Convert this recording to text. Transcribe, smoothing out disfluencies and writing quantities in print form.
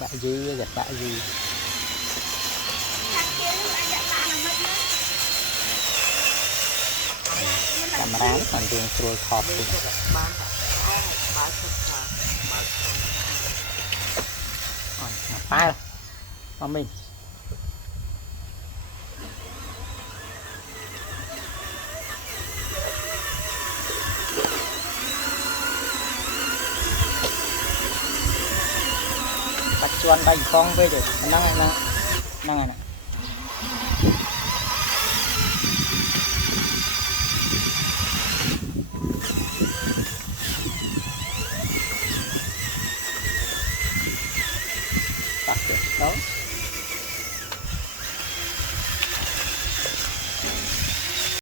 Bạ gì giật bạ gì camera nó còn tiền trôi khọp thì phá mà mình bắt chuan bay phong về được năng này nè